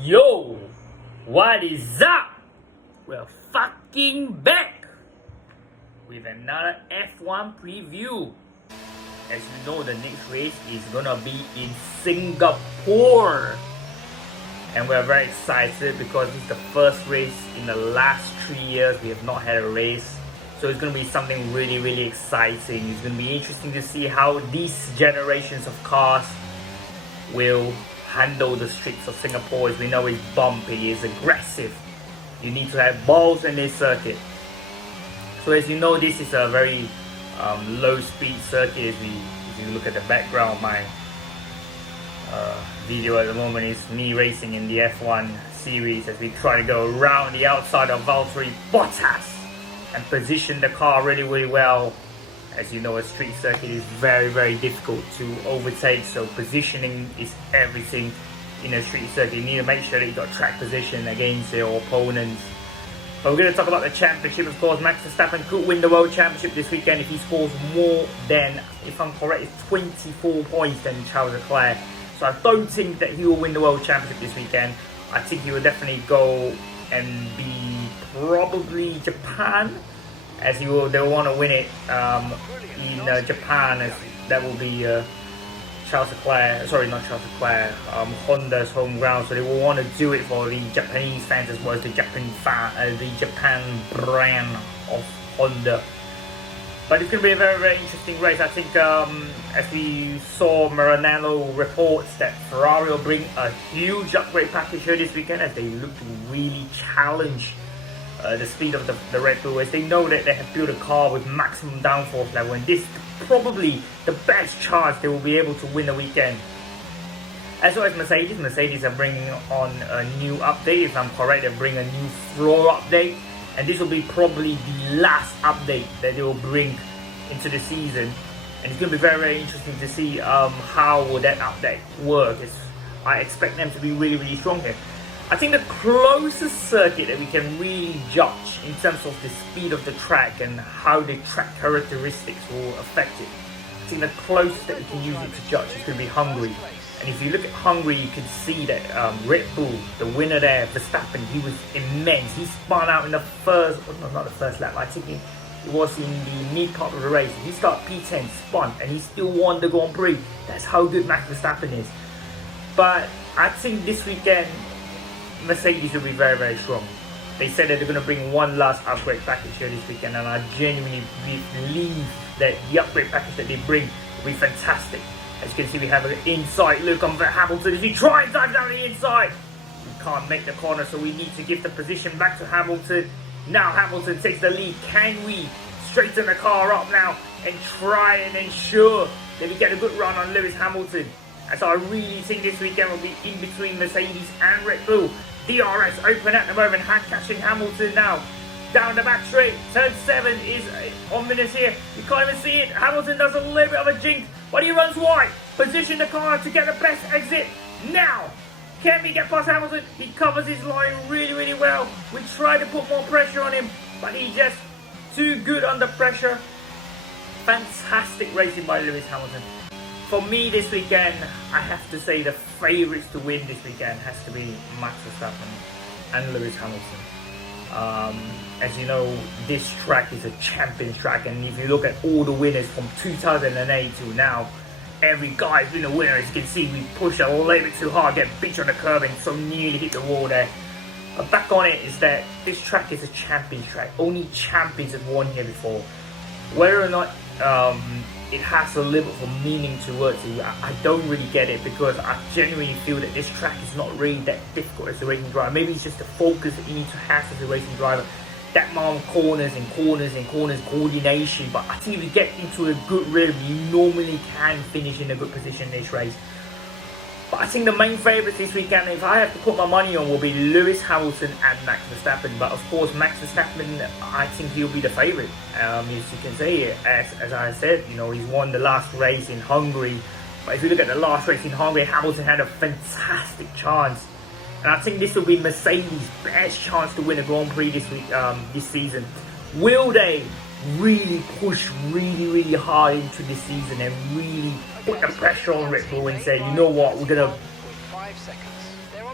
Yo, what is up? We're fucking back with another F1 preview. As you know, the next race is gonna be in Singapore, and we're very excited because it's the first race in the last 3 years we have not had a race. So it's gonna be something really exciting. It's gonna be interesting to see how these generations of cars will handle the streets of Singapore. As we know, it's bumpy, it's aggressive. You need to have balls in this circuit. So as you know, this is a very low speed circuit. If you look at the background of my video at the moment, is me racing in the F1 series as we try to go around the outside of Valtteri Bottas and position the car really well. As you know, a street circuit is very difficult to overtake, so positioning is everything in a street circuit. You need to make sure that you got track position against your opponents. But we're going to talk about the championship. Of course, Max Verstappen could win the World Championship this weekend if he scores more than, if I'm correct, it's 24 points than Charles Leclerc. So I don't think that he will win the World Championship this weekend. I think he will definitely go and be probably Japan, as they'll want to win it in Japan, as that will be Honda's home ground. So they will want to do it for the Japanese fans as well as the Japan brand of Honda. But it's going to be a very interesting race. I think as we saw, Maranello reports that Ferrari will bring a huge upgrade package here this weekend as they look to really challenge the speed of the Red Bull, as they know that they have built a car with maximum downforce level, and this is probably the best chance they will be able to win the weekend. As well as Mercedes are bringing on a new update. If I'm correct, they bring a new floor update, and this will be probably the last update that they will bring into the season, and it's going to be very interesting to see how will that update work. I expect them to be really strong here. I think the closest circuit that we can really judge in terms of the speed of the track and how the track characteristics will affect it, I think the closest that we can use it to judge is going to be Hungary. And if you look at Hungary, you can see that Red Bull, the winner there, Verstappen, he was immense. He spun out in the first, not the first lap, I think it was in the mid part of the race. He started P10, spun, and he still won the Grand Prix. That's how good Max Verstappen is. But I think this weekend, Mercedes will be very strong. They said that they're going to bring one last upgrade package here this weekend, and I genuinely believe that the upgrade package that they bring will be fantastic. As you can see, we have an inside look on Hamilton as he tries to dive down the inside. We can't make the corner, so we need to give the position back to Hamilton. Now Hamilton takes the lead. Can we straighten the car up now and try and ensure that we get a good run on Lewis Hamilton? And so I really think this weekend will be in between Mercedes and Red Bull. DRS open at the moment, hand catching Hamilton now. Down the back straight, turn 7 is ominous here. You can't even see it. Hamilton does a little bit of a jinx, but he runs wide. Position the car to get the best exit. Now, can we get past Hamilton? He covers his line really well. We try to put more pressure on him, but he's just too good under pressure. Fantastic racing by Lewis Hamilton. For me this weekend, I have to say the favourites to win this weekend has to be Max Verstappen and Lewis Hamilton. As you know, this track is a champions track, and if you look at all the winners from 2008 to now, every guy's been a winner. As you can see, we push a little bit too hard, get beached on the curb and so nearly hit the wall there. But back on it is that this track is a champions track. Only champions have won here before. Whether or not it has a little bit of meaning towards it, I don't really get it, because I genuinely feel that this track is not really that difficult as a racing driver. Maybe it's just the focus that you need to have as a racing driver. That amount of corners, coordination. But I think if you get into a good rhythm, you normally can finish in a good position in this race. But I think the main favourites this weekend, if I have to put my money on, will be Lewis Hamilton and Max Verstappen. But of course, Max Verstappen, I think he'll be the favourite. As you can see, as I said, you know, he's won the last race in Hungary. But if you look at the last race in Hungary, Hamilton had a fantastic chance. And I think this will be Mercedes' best chance to win a Grand Prix this season. Will they really push really hard into this season and really put the pressure on Red Bull and say, you know what, we're gonna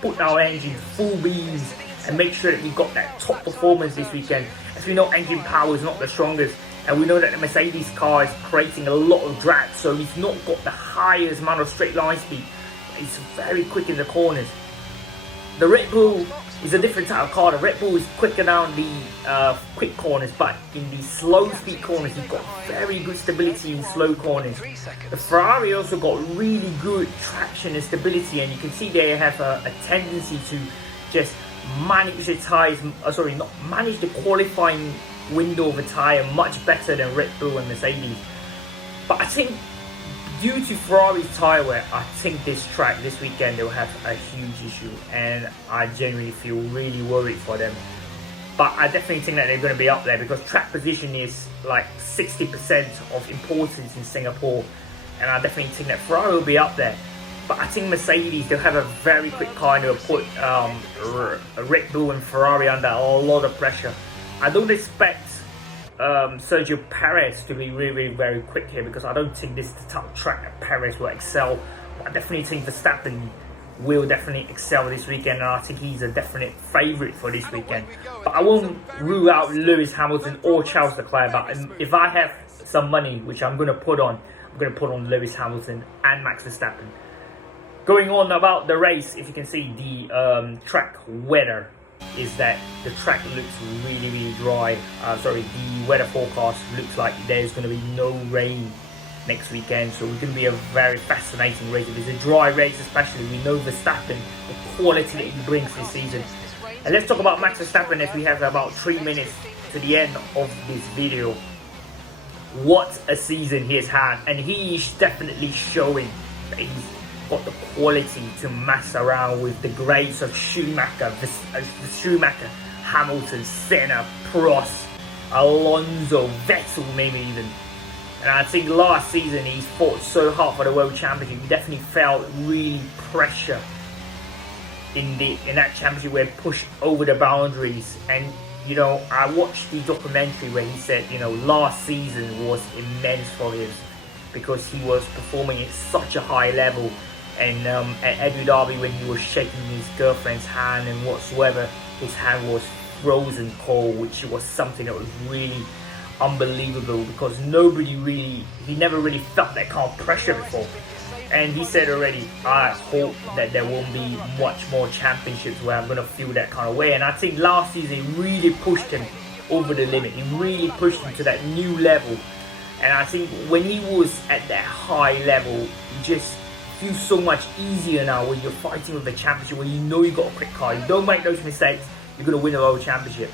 put our engine full beams and make sure that we got that top performance this weekend. As we know, engine power is not the strongest, and we know that the Mercedes car is creating a lot of drag, so it's not got the highest amount of straight line speed. It's very quick in the corners. The Red Bull is a different type of car. The Red Bull is quicker down the quick corners, but in the slow speed corners, you've got very good stability in slow corners. The Ferrari also got really good traction and stability, and you can see they have a tendency to just manage the tires, manage the qualifying window of a tire much better than Red Bull and Mercedes. But I think due to Ferrari's tyre wear, I think this track this weekend they'll have a huge issue, and I genuinely feel really worried for them. But I definitely think that they're going to be up there, because track position is like 60% of importance in Singapore, and I definitely think that Ferrari will be up there. But I think Mercedes, they'll have a very quick car, and they'll put Red Bull and Ferrari under a lot of pressure. I don't expect Sergio Perez to be really very quick here, because I don't think this is the type of track that Perez will excel. But I definitely think Verstappen will definitely excel this weekend, and I think he's a definite favourite for this weekend. But I won't rule out Lewis Hamilton or Charles Leclerc. But if I have some money, which I'm going to put on, Lewis Hamilton and Max Verstappen. Going on about the race, if you can see the track weather, is that the track looks really dry. The weather forecast looks like there's going to be no rain next weekend, so it's going to be a very fascinating race. If it's a dry race especially, we know Verstappen, the quality that he brings this season. And let's talk about Max Verstappen, as we have about 3 minutes to the end of this video. What a season he has had, and he is definitely showing that he's got the quality to mess around with the grades of Schumacher, Hamilton, Senna, Prost, Alonso, Vettel maybe even. And I think last season he fought so hard for the World Championship. He definitely felt really pressure in that championship where he pushed over the boundaries. And you know, I watched the documentary where he said, you know, last season was immense for him because he was performing at such a high level. And at Abu Dhabi, when he was shaking his girlfriend's hand and whatsoever, his hand was frozen cold, which was something that was really unbelievable, because he never really felt that kind of pressure before. And he said already, I hope that there won't be much more championships where I'm going to feel that kind of way. And I think last season he really pushed him over the limit. He really pushed him to that new level. And I think when he was at that high level, he just feels so much easier now when you're fighting with the championship, when you know you got a quick car, you don't make those mistakes, you're going to win the world championship.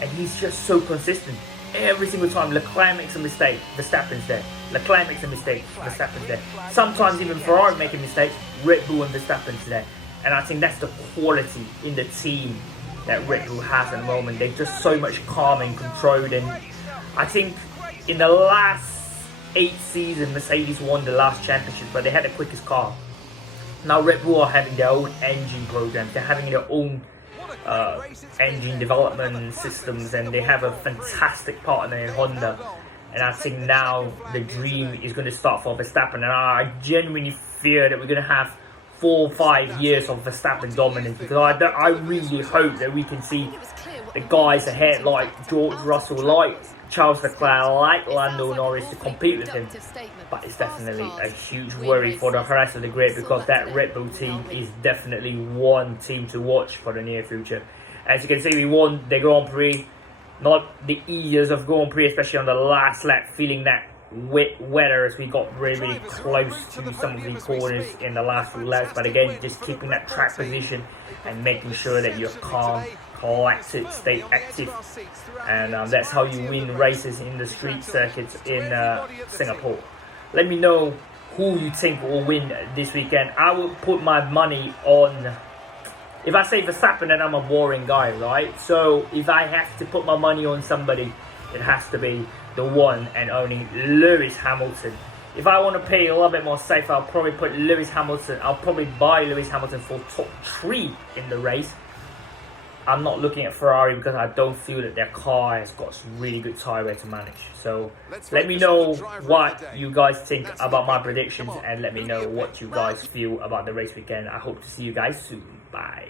And he's just so consistent. Every single time Leclerc makes a mistake, Verstappen's there. Leclerc makes a mistake, Verstappen's there. Sometimes even Ferrari making mistakes, Red Bull and Verstappen's there. And I think that's the quality in the team that Red Bull has at the moment. They're just so much calm and controlled. And I think in the last 8 seasons, Mercedes won the last championship, but they had the quickest car. Now Red Bull are having their own engine programs. They're having their own engine development systems, and they have a fantastic partner in Honda. And I think now the dream is going to start for Verstappen, and I genuinely fear that we're going to have 4 or 5 years of Verstappen dominance, because I really hope that we can see the guys ahead like George Russell, like Charles Leclerc, like Lando Norris to compete with him. But it's definitely a huge worry for the rest of the grid, because that Red Bull team is definitely one team to watch for the near future. As you can see, we won the Grand Prix. Not the easiest of Grand Prix, especially on the last lap, feeling that wet weather as we got really close to some of the corners in the last few laps. But again, just keeping that track position and making sure that you're calm, collected, stay active, and that's how you win races in the street circuits in Singapore. Let me know who you think will win this weekend. I will put my money on, if I say Verstappen, then I'm a boring guy, right? So if I have to put my money on somebody, it has to be the one and only Lewis Hamilton. If I want to pay a little bit more safe, I'll probably put Lewis Hamilton. I'll probably buy Lewis Hamilton for top 3 in the race. I'm not looking at Ferrari because I don't feel that their car has got really good tyre wear to manage. So let me know what you guys think about my predictions, and let me know what you guys feel about the race weekend. I hope to see you guys soon. Bye.